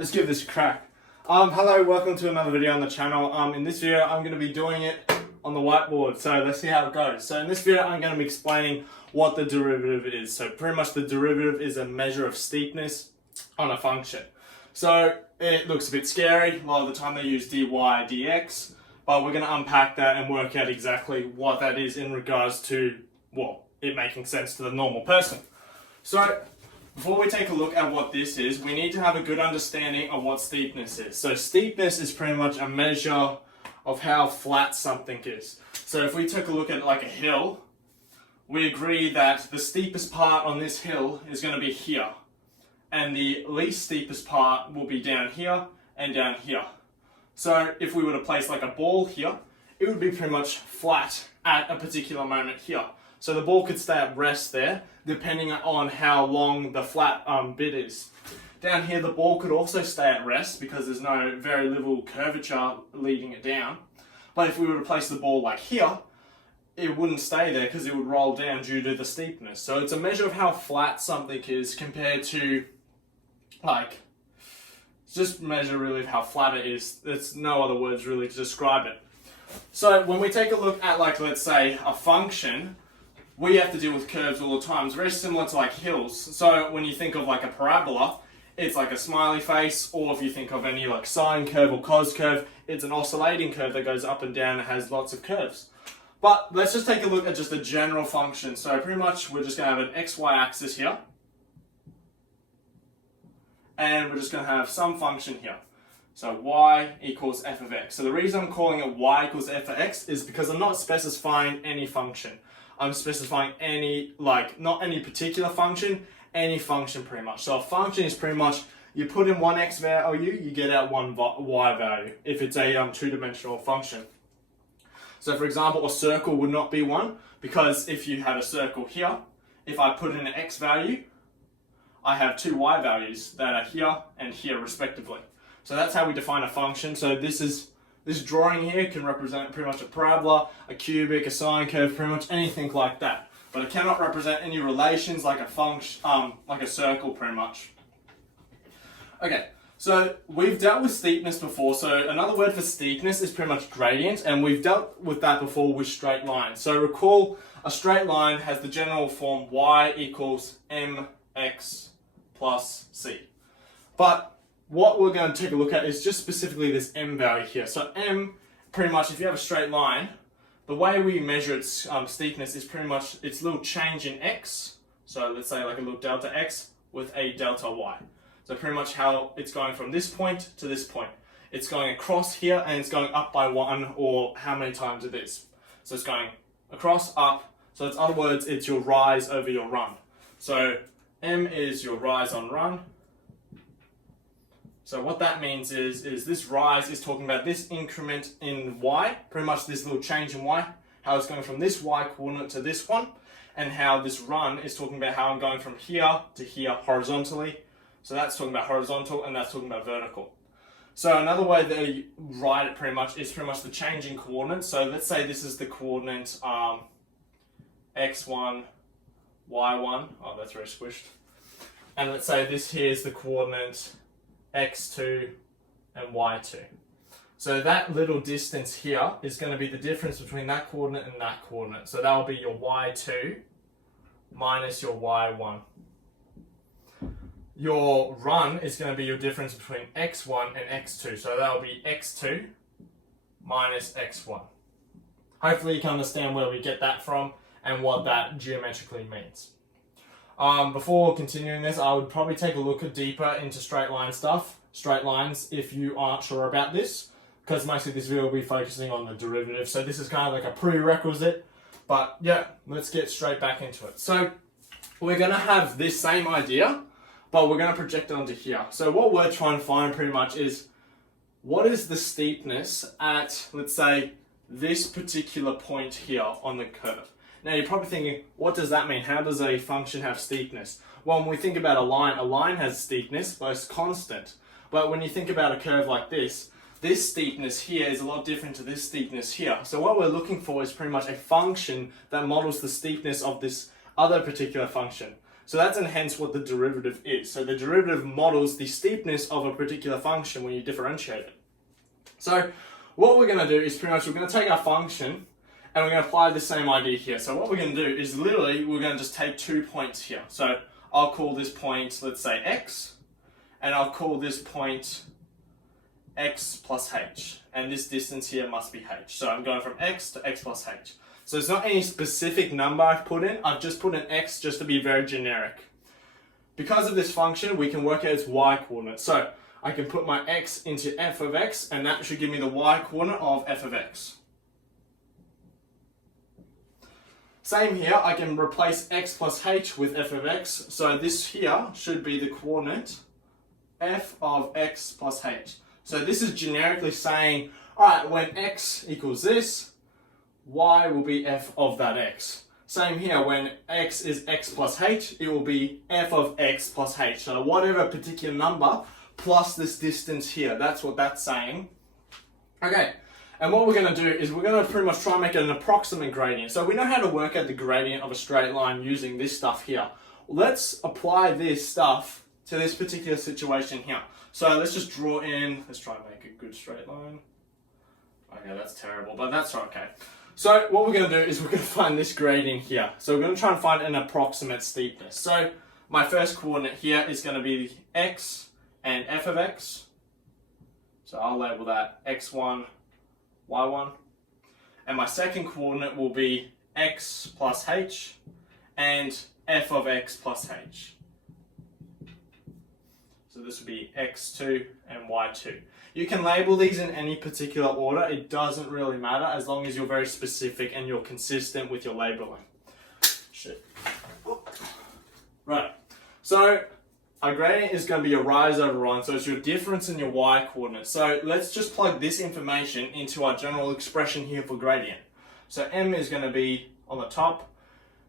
Let's give this a crack. Hello, welcome to another video on the channel. In this video, I'm going to be doing it on the whiteboard. So let's see how it goes. So in this video, I'm going to be explaining what the derivative is. So pretty much the derivative is a measure of steepness on a function. So it looks a bit scary. A lot of the time they use dy, dx, but we're going to unpack that and work out exactly what that is in regards to, well, it making sense to the normal person. So before we take a look at what this is, we need to have a good understanding of what steepness is. So steepness is pretty much a measure of how flat something is. So if we take a look at like a hill, we agree that the steepest part on this hill is going to be here. And the least steepest part will be down here and down here. So if we were to place like a ball here, it would be pretty much flat at a particular moment here. So the ball could stay at rest there, depending on how long the flat bit is. Down here, the ball could also stay at rest because there's very little curvature leading it down. But if we were to place the ball like here, it wouldn't stay there because it would roll down due to the steepness. So it's a measure of how flat something is compared to, just measure really of how flat it is. There's no other words really to describe it. So when we take a look at let's say a function, we have to deal with curves all the time. It's very similar to hills. So when you think of a parabola, it's like a smiley face, or if you think of any sine curve or cos curve, it's an oscillating curve that goes up and down and has lots of curves. But let's just take a look at just a general function. So pretty much we're just going to have an xy axis here. And we're just going to have some function here. So y equals f of x. So the reason I'm calling it y equals f of x is because I'm not specifying any function. I'm specifying any, not any particular function, any function pretty much. So a function is pretty much, you put in one x value, you get out one y value, if it's a two-dimensional function. So for example, a circle would not be one, because if you had a circle here, if I put in an x value, I have two y values that are here and here respectively. So that's how we define a function. So this drawing here can represent pretty much a parabola, a cubic, a sine curve, pretty much anything like that. But it cannot represent any relations like a function, like a circle pretty much. Okay, so we've dealt with steepness before. So another word for steepness is pretty much gradient, and we've dealt with that before with straight lines. So recall a straight line has the general form y equals mx plus c. But what we're going to take a look at is just specifically this m value here. So m, pretty much if you have a straight line, the way we measure its steepness is pretty much its little change in x. So let's say like a little delta x with a delta y. So pretty much how it's going from this point to this point. It's going across here and it's going up by one, or how many times it is. So it's going across, up. So in other words, it's your rise over your run. So m is your rise on run. So what that means is this rise is talking about this increment in y, pretty much this little change in y, how it's going from this y coordinate to this one, and how this run is talking about how I'm going from here to here horizontally. So that's talking about horizontal and that's talking about vertical. So another way that you write it pretty much is pretty much the change in coordinates. So let's say this is the coordinate x1, y1, oh that's very squished. And let's say this here is the coordinate x2 and y2. So that little distance here is going to be the difference between that coordinate and that coordinate. So that will be your y2 minus your y1. Your run is going to be your difference between x1 and x2. So that will be x2 minus x1. Hopefully you can understand where we get that from and what that geometrically means. Before continuing this, I would probably take a look deeper into straight line stuff. Straight lines, if you aren't sure about this, because mostly this video will be focusing on the derivative. So this is kind of like a prerequisite. But yeah, let's get straight back into it. So we're going to have this same idea, but we're going to project it onto here. So what we're trying to find pretty much is, what is the steepness at, let's say, this particular point here on the curve? Now you're probably thinking, what does that mean? How does a function have steepness? Well, when we think about a line has steepness, but it's constant. But when you think about a curve like this steepness here is a lot different to this steepness here. So what we're looking for is pretty much a function that models the steepness of this other particular function. So that's and hence what the derivative is. So the derivative models the steepness of a particular function when you differentiate it. So what we're going to do is pretty much we're going to take our function and we're going to apply the same idea here. So what we're going to do is literally we're going to just take 2 points here. So I'll call this point, let's say x, and I'll call this point x plus h. And this distance here must be h. So I'm going from x to x plus h. So it's not any specific number I've put in. I've just put an x just to be very generic. Because of this function, we can work out its y coordinate. So I can put my x into f of x, and that should give me the y coordinate of f of x. Same here, I can replace x plus h with f of x. So this here should be the coordinate f of x plus h. So this is generically saying, alright, when x equals this, y will be f of that x. Same here, when x is x plus h, it will be f of x plus h. So whatever particular number plus this distance here, that's what that's saying. Okay, and what we're going to do is we're going to pretty much try and make it an approximate gradient. So we know how to work out the gradient of a straight line using this stuff here. Let's apply this stuff to this particular situation here. So let's just draw in, let's try and make a good straight line. Okay, that's terrible, but that's okay. So what we're going to do is we're going to find this gradient here. So we're going to try and find an approximate steepness. So my first coordinate here is going to be x and f of x. So I'll label that x1, y1. And my second coordinate will be x plus h and f of x plus h. So this would be x2 and y2. You can label these in any particular order. It doesn't really matter as long as you're very specific and you're consistent with your labeling. Shit. Right. So our gradient is going to be a rise over run. So it's your difference in your y coordinate. So let's just plug this information into our general expression here for gradient. So m is going to be on the top.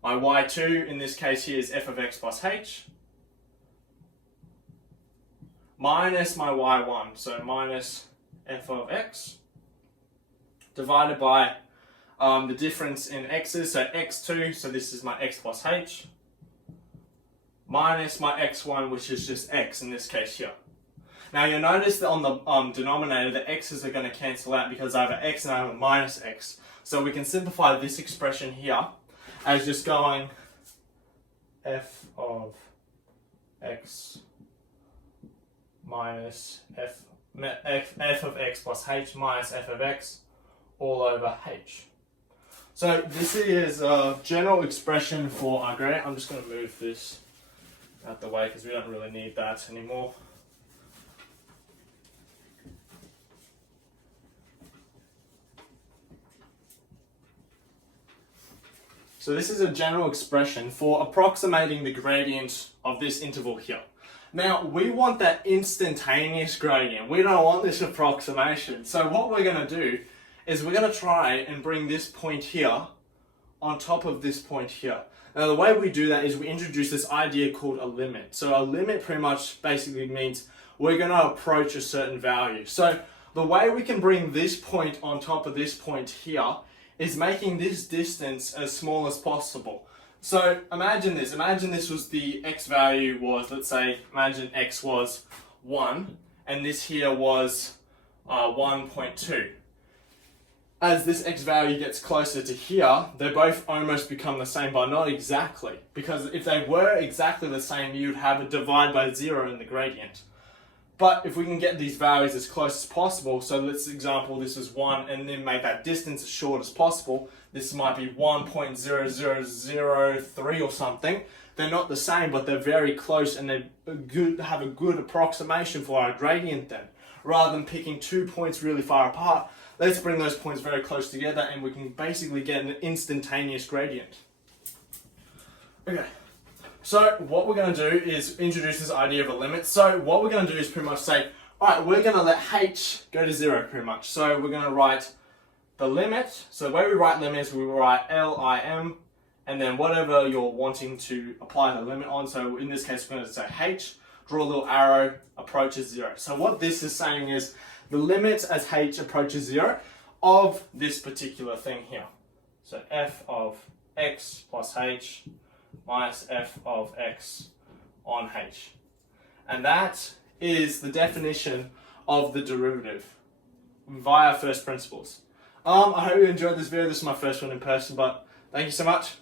My y2 in this case here is f of x plus h. Minus my y1, so minus f of x, divided by the difference in x's, so x2, so this is my x plus h, minus my x1, which is just x in this case here. Now you'll notice that on the denominator, the x's are going to cancel out because I have an x and I have a minus x. So we can simplify this expression here as just going f of x minus f of x plus h minus f of x all over h. So this is a general expression for our gradient. I'm just going to move this out the way because we don't really need that anymore. So this is a general expression for approximating the gradient of this interval here. Now, we want that instantaneous gradient. We don't want this approximation. So what we're going to do is we're going to try and bring this point here on top of this point here. Now, the way we do that is we introduce this idea called a limit. So a limit pretty much basically means we're going to approach a certain value. So the way we can bring this point on top of this point here is making this distance as small as possible. So imagine this was the x value was, let's say, imagine x was 1 and this here was 1.2. As this x value gets closer to here, they both almost become the same, but not exactly. Because if they were exactly the same, you'd have a divide by 0 in the gradient. But if we can get these values as close as possible, so let's example this is 1 and then make that distance as short as possible, this might be 1.0003 or something. They're not the same, but they're very close and they have a good approximation for our gradient then. Rather than picking 2 points really far apart, let's bring those points very close together and we can basically get an instantaneous gradient. Okay. So what we're going to do is introduce this idea of a limit. So what we're going to do is pretty much say, alright, we're going to let h go to 0 pretty much. So we're going to write the limit. So the way we write limit is we write lim and then whatever you're wanting to apply the limit on. So in this case, we're going to say h, draw a little arrow, approaches 0. So what this is saying is the limit as h approaches 0 of this particular thing here. So f of x plus h minus f of x on h. And that is the definition of the derivative via first principles. I hope you enjoyed this video. This is my first one in person, but thank you so much.